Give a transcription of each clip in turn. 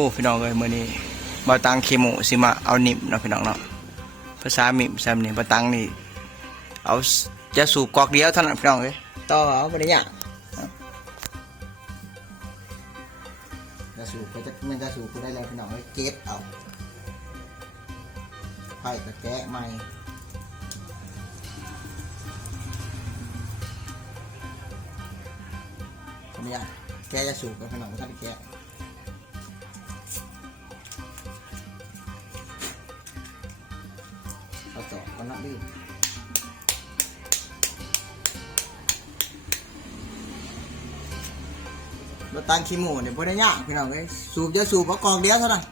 โอ้พี่น้องเอ้ยมื้อนี้บ่ตังเคโมสิมาเอานิ่มเนาะพี่น้องเนาะภาษามิมซ้ำนี่บ่ตังนี่เอาจะสูบกอกเดียวเท่านั้นพี่น้องเอ้ยต่อเอาบ่ได้ยากจะสูบก็จะมันจะสูบก็ได้แล้วพี่น้องเอ้ยเก็บเอาไผ่ก็แกะใหม่คนนี้แกะจะสูบก็พี่น้องบ่ทันได้แกะ ก็นักดื้อรถตังขี้หมูเนี่ยพอได้ยากพี่น้องเลยสูบจะสูบเอากองเดียวเท่านั้น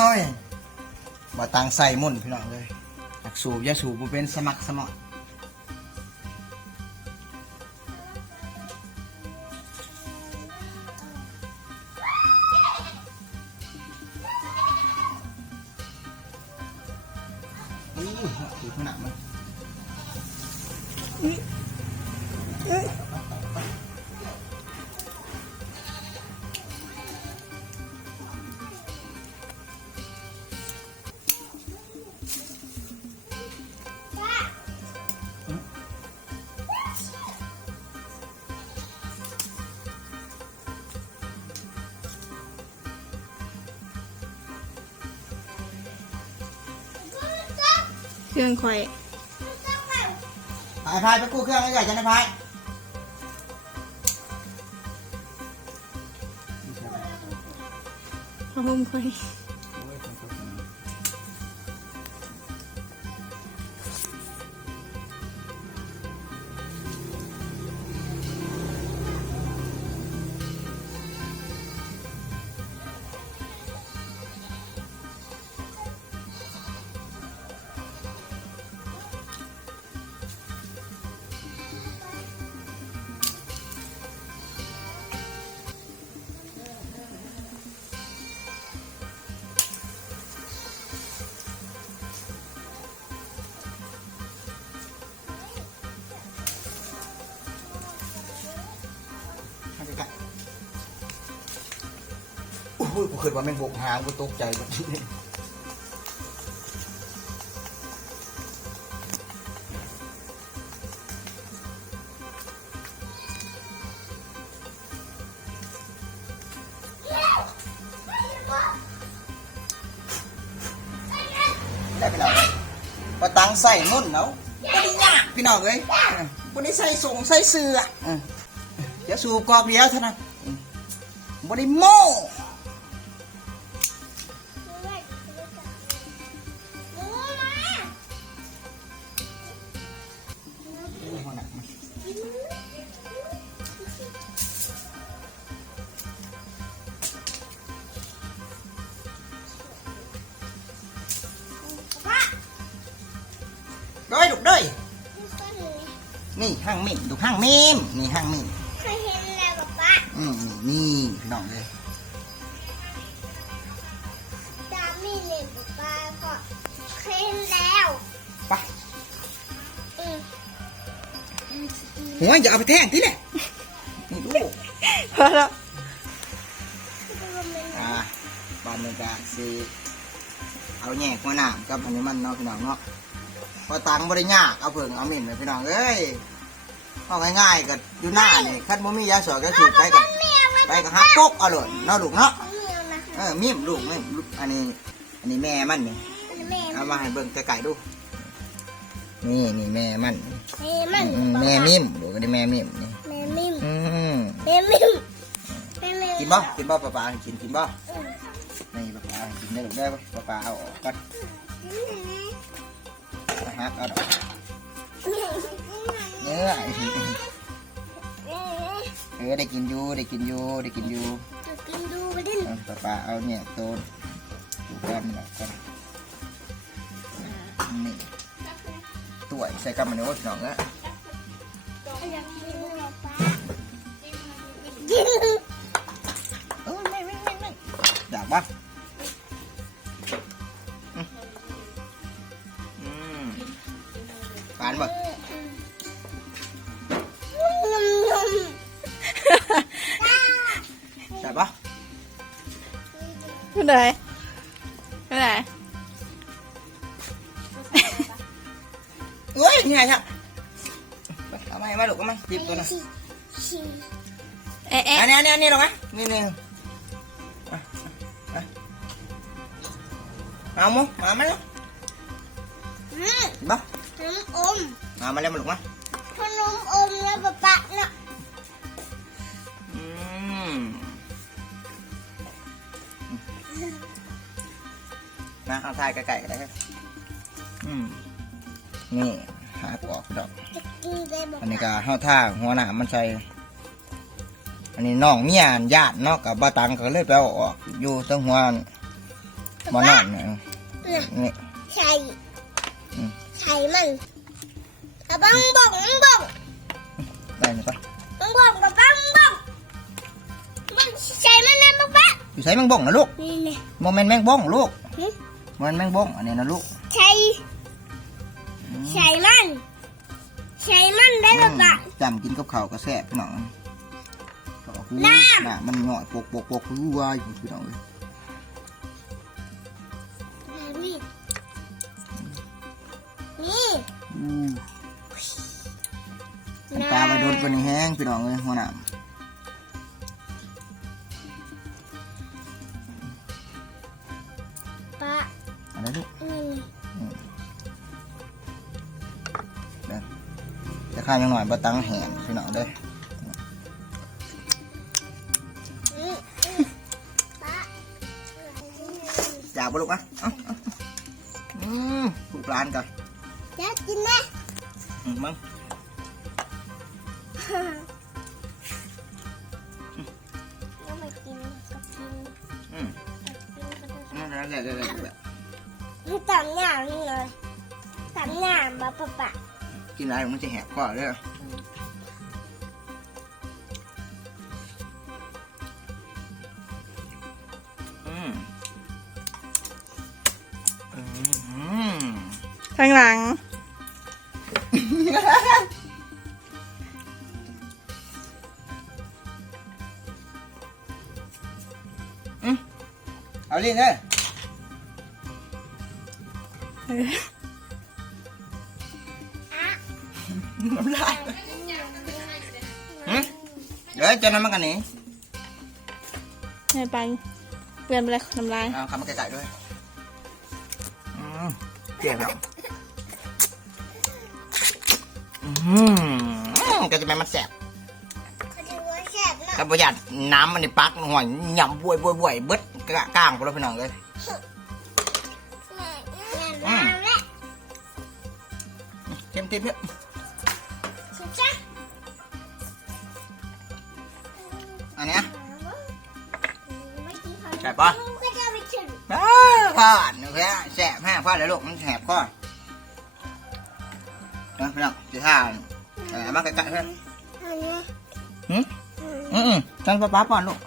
เฮ้ยบ่ตังใส่มุ่นพี่น้องเลยอยากสูบอย่าสูบบ่เป็นสมัครสมออู้หูขนาดมัน รื่องข่อยพายพายไปกู้เครื่องให้ใหญ่จันนะพายพะห่มข่อย ยกูเคยว่าแม่งบกหางกูตกใจกูได้พี่น้องมาตังใส่นุ่นเนาะไม่ได้ยากพี่น้องเอ้ยไม่ได้ใส่ส่งใส่เสื้ออะเดี๋ยวสูบกอกเดียวเท่านั้นไม่ได้โม่ นี่ห้างมิมดูห้างมิมนี่ห้างมิมเคยเห็นแล้วป๊าป๊าอืมนี่พี่น้องเลยจามีเนี่ยป๊าป๊าก็เคยเห็นแล้วไปอืมหัวอย่าเอาไปแทงที่เนี่ยนี่ดูพอแล้วอ่าบานเมืองกาสีเอาแยกมาน้ำกับอันนี้มันเนาะพี่น้องเนาะ พอตังบริยากเอาเพิ่งเอาหมิ่นไปพี่น้องเอ้ยเอาง่ายๆกับอยู่หน้านี่คันบ่มียาสอกยาสูบไปกับไปกับฮักกกเอาเลยเนาะลูกเนาะของเมียวนะเออมิมลูกมิมลูกอันนี้ อันนี้แม่มันนี่เป็นแม่เอามาให้เบิ่งไกลๆดูนี่นี่แม่มันแม่มันอืมแม่มิมดูก็ได้แม่มิมนี่แม่มิมอืมแม่มิมแม่มิมกินบ่กินบ่ปลาปลาให้กินกินบ่นี่ปลาปลาให้กินได้หรือได้บ่ปลาปลาเอาออกก่อนนะ ฮะเอาดอกเนื้อเออได้กินอยู่ได้กินอยู่ได้กินอยู่จะกินดูไปดิเอาปลาปลาเอาเนี่ยโตนดูก้อนมันออกก่อนนี่ตัวใส่กับมันโอ้ยน้องเอ้ยอยากกินหรอป้าานบ่นมนมใช่ปะผู้ใดผู้ใดเฮ้ยนี่ไงครับเอามามาลูกเอามาหยิบตัวหน่อยชีเอ๊ะเอ๊ะอันนี้อันนี้อันนี้หรอไหมนี่นี่อะอะเอามุมามาแล้วอืมบ้าข นมอมมามาแล้วมาลูกมาขนมอมแล้วป๊าป๊าน่ะอืมมาเอาทายไก่ๆกันได้ครับอืมนี่หาปอกดอก จะกินได้บ่อันนี้ก็ห้าท่าหัวหน้ามันใส่ อันนี้น้องเมียญาติเนาะกับบ้าตังก็เลยไปเอาออก อยู่ตั้งหัวบ่อนอนเนี่ยน่ะนี่ใช่ อืม ใช่มันกระบังบ่งบ่งได้ไหมปะบังบ่งกระบังบ่งมันใช่มันนะป๊าป๊าอยู่ใส่แมงบ้องนะลูกนี่นี่โมเมนแมงบ้องลูกหึโมเมนแมงบ้องอันนี้นะลูกใช่ใช่มันใช่มันได้ป๊าป๊าอืมจำกินกับข้าวก็แซ่บพี่น้องก็คือน้ำน่ะมันหน่อยปกปกปกคือว่าอยู่พี่น้องเลย อู้อันปลาไปโดนคนนี้แห้งพี่น้องเลยหัวหน้าป๊าอันนั้นลูกนี่จะข้าวยังหน่อยบ่ตังแหนพี่น้องเด้ออืมป๊าอยากบ่ลูกอะเอ้าเอ้าอืมลูกหลานกัน จะกินไหมอืมมึงยังไม่กินก็กินอืมกินก็ต้องนั่นแหละเดี๋ยวเดี๋ยวเดี๋ยวนี่ตำหน้านี่เลยตำหน้าป๊าป๊าป๊ากินอะไรมันจะแหกคอเด้ออืมอืม ข้างหลัง เอาลิ้นเด้อน้ำลายหึเดี๋ยวจะน้ำมันกันนี่ให้ไปเปลี่ยนไปเลยน้ำลายเอาคำมาไก่ๆด้วยอืมเปรี้ยวแล้วอืมก็จะเป็นมันแสบเขาจะว่าแซ่บนะ กับประหยัดน้ำมันในปักหอยยำบวยบวยบวยเบิด กะก้างพวกเราพี่น้องเลยแม่แม่เต็มเต็มเพื่อสุดจ้ะอันเนี้ยไม่กินข้าวใช่ปะก็จะไปถึงอ้าพลาดนะเพื่อนแสบแห้งพลาดแล้วลูกมันแสบคอนะพี่น้องจะทานเอามาไก่ๆเพื่อนอันนี้หืมอืมอืมจันป้าป้าป้อนลูก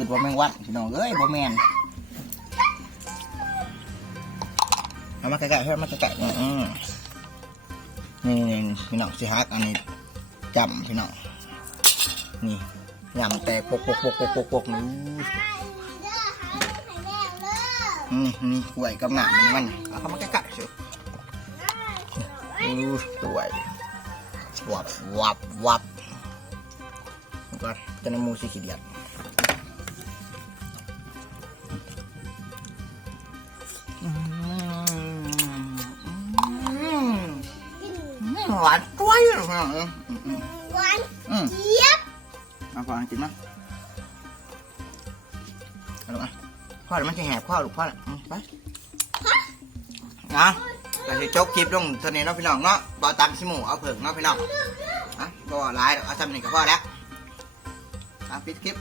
คือบ่แมงวัดพี่น้องเอ้ยบ่แมนเอามาไก่ๆเพื่อนมาไก่ๆอืมนี่นี่พี่น้องสิฮักอันนี้จำพี่น้องนี่ยำแตกปกปกปกปกปกปกนี่อหาลูกให้แม่เด้อนี่นี่กล้วยกับหนามมันเอาเข้ามาใกล้ๆสิอู้กล้วยวับวับวับก็จะน้ำมูสีขีเดียด หวานกล้วยเลยพี่น้องเอ้ยอืมอืมหวานอืมเจี๊ยบมาฟังกินมั้ยเอาลูกอะพ่อเดี๋ยวมันจะแหบข้อลูกพ่อละอืมไปนะเราจะจกคลิปลงเท่านี้เนาะพี่น้องเนาะบอตังชิหมูเอาเผิงเนาะพี่น้องอะก็ร้ายเอาทำหนึ่งกับพ่อแล้วอะปิดคลิป